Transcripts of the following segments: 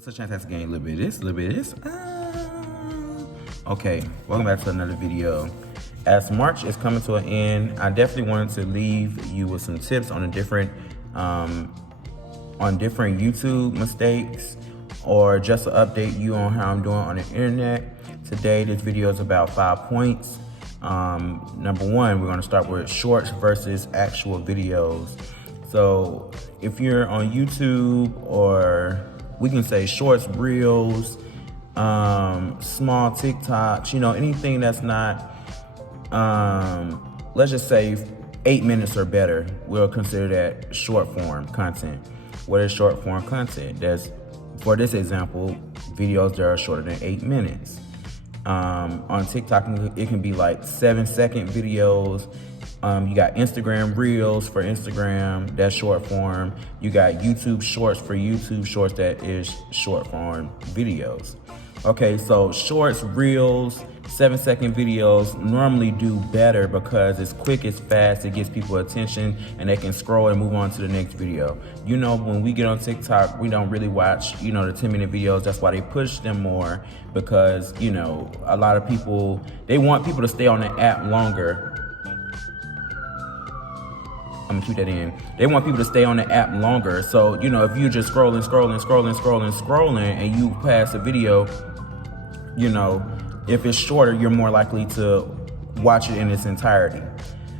What's the chance that's getting a little bit of this, a little bit of this? Okay, welcome back to another video. As March is coming to an end, I definitely wanted to leave you with some tips on different YouTube mistakes, or just to update you on how I'm doing on the internet. Today, this video is about 5 points. Number one, we're gonna start with shorts versus actual videos. So if you're on YouTube, or we can say shorts, reels, small TikToks, anything that's not, let's just say 8 minutes or better, we'll consider that short form content. What is short form content? That's, for this example, videos that are shorter than 8 minutes. On TikTok, it can be like 7-second videos. You got Instagram Reels for Instagram, that's short form. You got YouTube Shorts for YouTube Shorts, that is short form videos. Okay, so shorts, reels, 7-second videos normally do better because it's quick, it's fast, it gets people attention, and they can scroll and move on to the next video. When we get on TikTok, we don't really watch, the 10-minute videos. That's why they push them more, because, a lot of people, they want people to stay on the app longer. I'm gonna keep that in. They want people to stay on the app longer. So, if you're just scrolling, and you pass a video, if it's shorter, you're more likely to watch it in its entirety.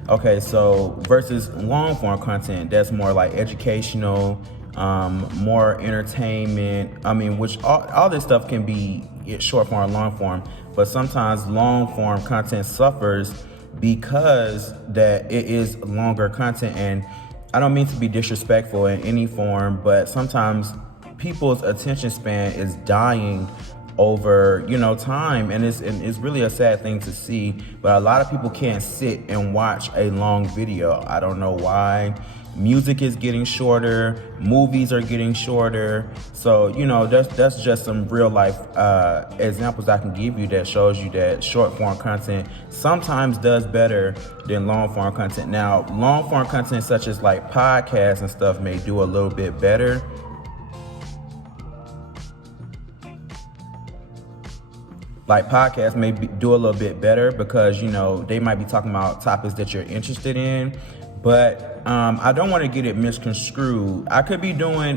Okay, so versus long form content, that's more like educational, more entertainment. Which all this stuff can be short form or long form, but sometimes long form content suffers because that it is longer content. And I don't mean to be disrespectful in any form, but sometimes people's attention span is dying over time, and it's really a sad thing to see. But a lot of people can't sit and watch a long video. I don't know why. Music is getting shorter, movies are getting shorter. So that's just some real life examples I can give you that shows you that short form content sometimes does better than long form content. Now, long form content such as like podcasts and stuff may do a little bit better. Like podcasts may do a little bit better because they might be talking about topics that you're interested in. But I don't want to get it misconstrued. I could be doing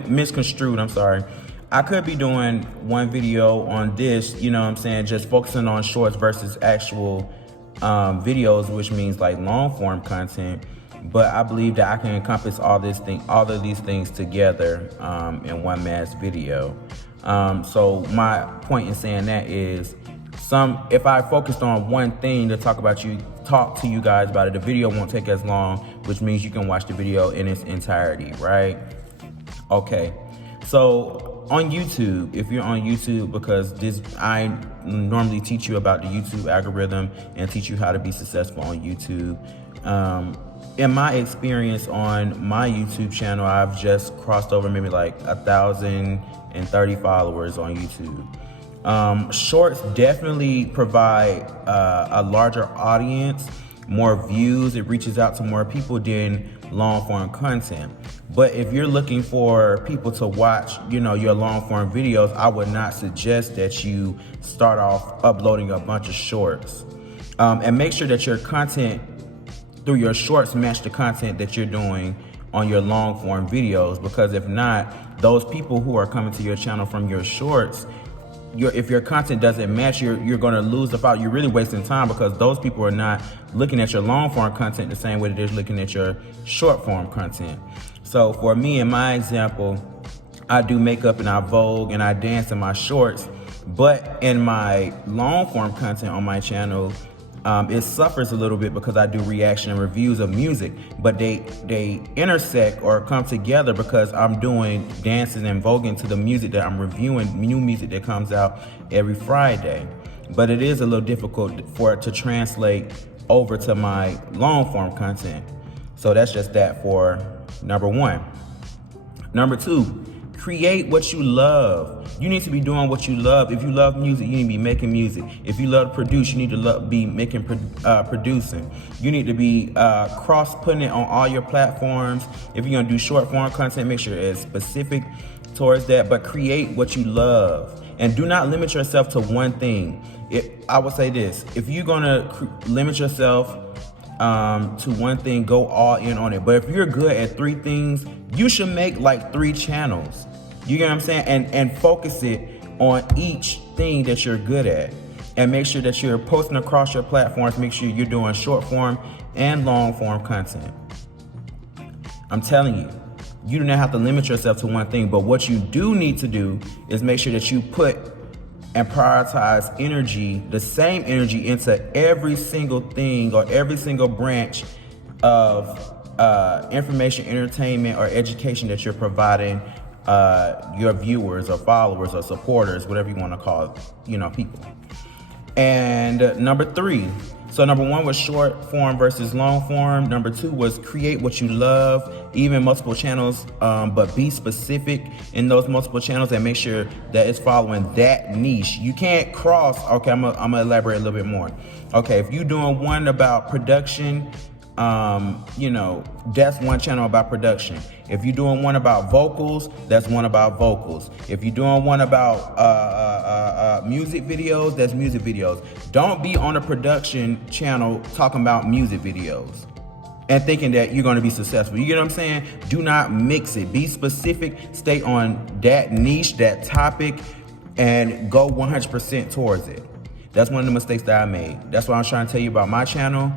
one video on this, just focusing on shorts versus actual videos, which means like long form content. But I believe that I can encompass all of these things together in one mass video. So my point in saying that is, if I focused on one thing to talk to you guys about it, the video won't take as long, which means you can watch the video in its entirety, right? Okay, so on YouTube, if you're on YouTube, because I normally teach you about the YouTube algorithm and teach you how to be successful on YouTube. In my experience on my YouTube channel, I've just crossed over maybe like 1,030 followers on YouTube. Shorts definitely provide a larger audience, more views. It reaches out to more people than long form content. But if you're looking for people to watch, your long form videos, I would not suggest that you start off uploading a bunch of shorts. And make sure that your content through your shorts match the content that you're doing on your long form videos, because if not, those people who are coming to your channel from your shorts, if your content doesn't match, you're going to lose the fight. You're really wasting time, because those people are not looking at your long form content the same way that they're looking at your short form content. So for me, in my example, I do makeup and I Vogue and I dance in my shorts, but in my long form content on my channel, it suffers a little bit because I do reaction and reviews of music, but they intersect or come together because I'm doing dances and voguing to the music that I'm reviewing, new music that comes out every Friday. But it is a little difficult for it to translate over to my long form content. So that's just that for number one. Number two, create what you love. You need to be doing what you love. If you love music, you need to be making music. If you love to produce, you need to be making producing. You need to be cross-putting it on all your platforms. If you're gonna do short form content, make sure it's specific towards that, but create what you love. And do not limit yourself to one thing. I would say this: if you're gonna limit yourself to one thing, go all in on it. But if you're good at 3 things, you should make like 3 channels. You get what I'm saying? And focus it on each thing that you're good at. And make sure that you're posting across your platforms. Make sure you're doing short form and long form content. I'm telling you, you do not have to limit yourself to one thing, but what you do need to do is make sure that you put and prioritize energy, the same energy, into every single thing or every single branch of information, entertainment, or education that you're providing your viewers or followers or supporters, whatever you want to call, people. And number 3. So number 1 was short form versus long form. Number 2 was create what you love, even multiple channels, but be specific in those multiple channels and make sure that it's following that niche. You can't cross. Okay, I'm gonna elaborate a little bit more. Okay, if you're doing one about production, that's one channel about production. If you're doing one about vocals, that's one about vocals. If you're doing one about music videos, that's music videos. Don't be on a production channel talking about music videos and thinking that you're going to be successful. You get what I'm saying? Do not mix it. Be specific. Stay on that niche, that topic, and go 100% towards it. That's one of the mistakes that I made. That's what I was trying to tell you about my channel.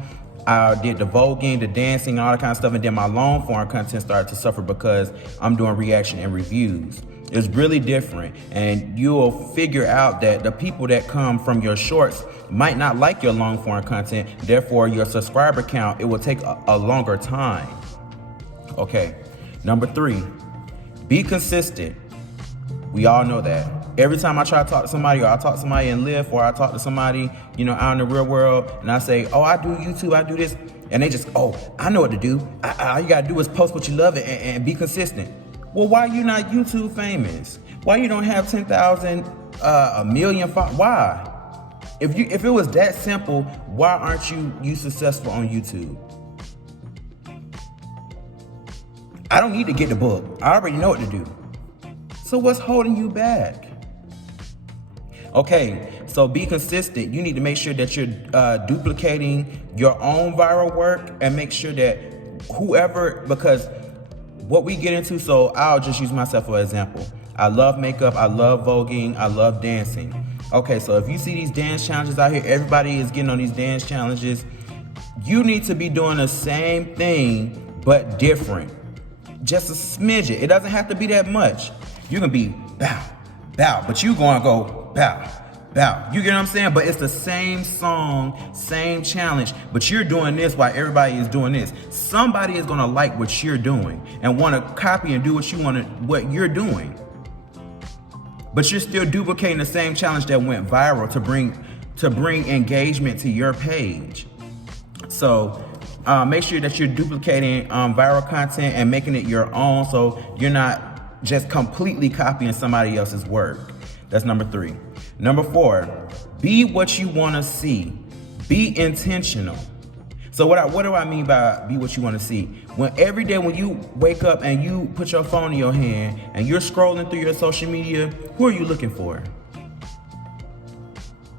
I did the voguing, the dancing, and all that kind of stuff, and then my long form content started to suffer because I'm doing reaction and reviews. It's really different, and you'll figure out that the people that come from your shorts might not like your long form content. Therefore, your subscriber count, it will take a longer time. Okay, number 3, be consistent. We all know that. Every time I try to talk to somebody, or I talk to somebody in Lyft, or I talk to somebody, out in the real world, and I say, oh, I do YouTube, I do this, and they just, oh, I know what to do. All you gotta do is post what you love and be consistent. Well, why are you not YouTube famous? Why you don't have 10,000, a million followers? Why? If it was that simple, why aren't you successful on YouTube? I don't need to get the book. I already know what to do. So what's holding you back? Okay, so be consistent. You need to make sure that you're duplicating your own viral work and make sure that because what we get into, so I'll just use myself for example. I love makeup, I love voguing, I love dancing. Okay, so if you see these dance challenges out here, everybody is getting on these dance challenges. You need to be doing the same thing, but different. Just a smidget. It doesn't have to be that much. You can be bow, bow, but you gonna go bow, bow. You get what I'm saying? But it's the same song, same challenge, but you're doing this while everybody is doing this. Somebody is gonna like what you're doing and wanna copy and do what you're doing. But you're still duplicating the same challenge that went viral to bring engagement to your page. So make sure that you're duplicating viral content and making it your own, so you're not just completely copying somebody else's work. That's number 3. Number 4, be what you want to see. Be intentional. So what do I mean by be what you want to see? When every day when you wake up and you put your phone in your hand and you're scrolling through your social media, who are you looking for?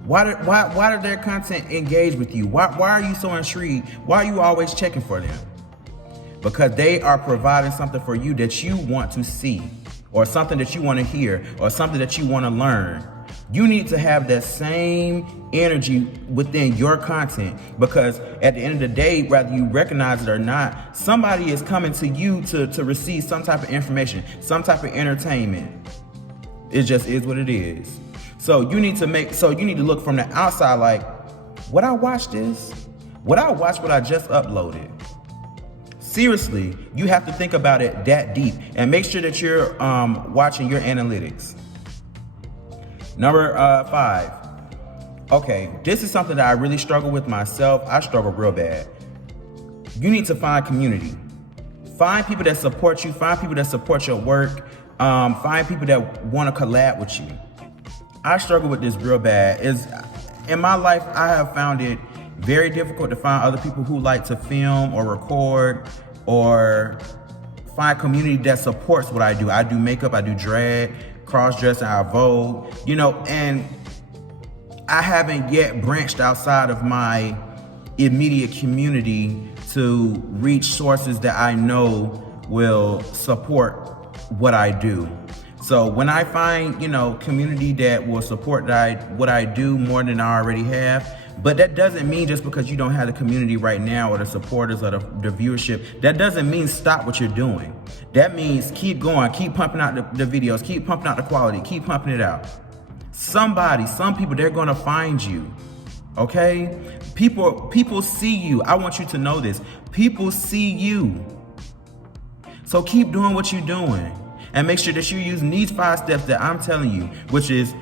Why did their content engage with you? Why are you so intrigued? Why are you always checking for them? Because they are providing something for you that you want to see, or something that you want to hear, or something that you want to learn. You need to have that same energy within your content, because at the end of the day, whether you recognize it or not, somebody is coming to you to receive some type of information, some type of entertainment. It just is what it is. So you need to look from the outside like, would I watch this? Would I watch what I just uploaded? Seriously, you have to think about it that deep and make sure that you're watching your analytics. Number 5. Okay, this is something that I really struggle with myself. I struggle real bad. You need to find community. Find people that support you. Find people that support your work. Find people that want to collab with you. I struggle with this real bad. In my life, I have found it very difficult to find other people who like to film or record or find community that supports what I do. I do makeup, I do drag, cross-dressing, I Vogue, you know, and I haven't yet branched outside of my immediate community to reach sources that I know will support what I do. So when I find, you know, community that will support what I do more than I already have, but that doesn't mean just because you don't have the community right now or the supporters or the viewership, that doesn't mean stop what you're doing. That means keep going, keep pumping out the videos, keep pumping out the quality, keep pumping it out. Some people, they're gonna find you, okay? People see you. I want you to know this. People see you. So keep doing what you're doing. And make sure that you're using these 5 steps that I'm telling you, which is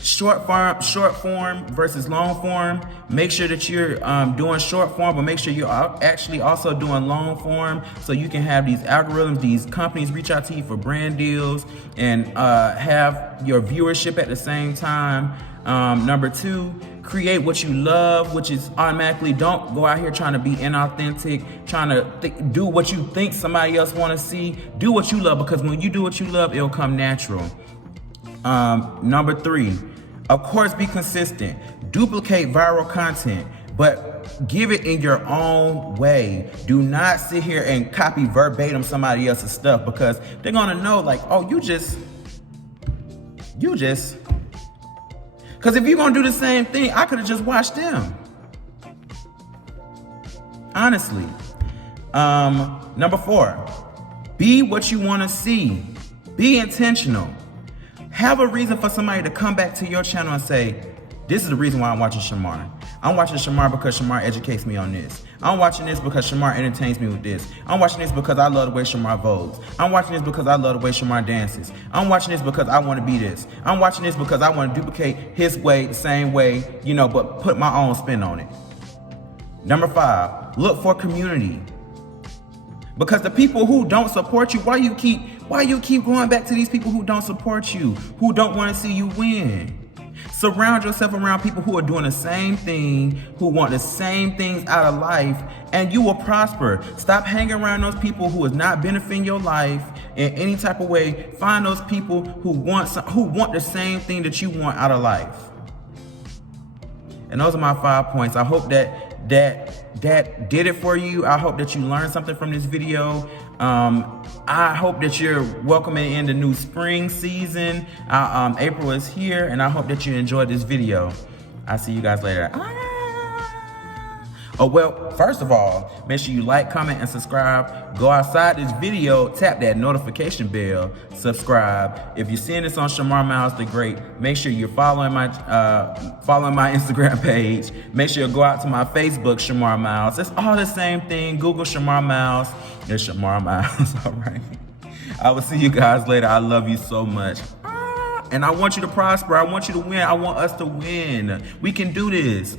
short form versus long form. Make sure that you're doing short form, but make sure you're actually also doing long form, so you can have these algorithms, these companies reach out to you for brand deals and have your viewership at the same time. Number 2, create what you love, which is automatically don't go out here trying to be inauthentic, trying to do what you think somebody else want to see. Do what you love, because when you do what you love, it'll come natural. Number 3, of course, be consistent. Duplicate viral content, but give it in your own way. Do not sit here and copy verbatim somebody else's stuff, because they're gonna know like, oh, you just. Because if you're gonna do the same thing, I could have just watched them. Honestly. Number 4, be what you wanna see. Be intentional. Have a reason for somebody to come back to your channel and say, this is the reason why I'm watching Shamar. I'm watching Shamar because Shamar educates me on this. I'm watching this because Shamar entertains me with this. I'm watching this because I love the way Shamar vogues. I'm watching this because I love the way Shamar dances. I'm watching this because I want to be this. I'm watching this because I want to duplicate his way the same way, you know, but put my own spin on it. Number 5, look for community. Because the people who don't support you, why you keep going back to these people who don't support you, who don't want to see you win? Surround yourself around people who are doing the same thing, who want the same things out of life, and you will prosper. Stop hanging around those people who is not benefiting your life in any type of way. Find those people who want the same thing that you want out of life. And those are my 5 points. I hope that did it for you. I hope that you learned something from this video. I hope that you're welcoming in the new spring season. April is here, and I hope that you enjoyed this video. I'll see you guys later. Oh, well, first of all, make sure you like, comment, and subscribe. Go outside this video, tap that notification bell, subscribe. If you're seeing this on Shamar Miles the Great, make sure you're following my Instagram page. Make sure you go out to my Facebook, Shamar Miles. It's all the same thing. Google Shamar Miles. It's Shamar Miles, all right? I will see you guys later. I love you so much. And I want you to prosper. I want you to win. I want us to win. We can do this.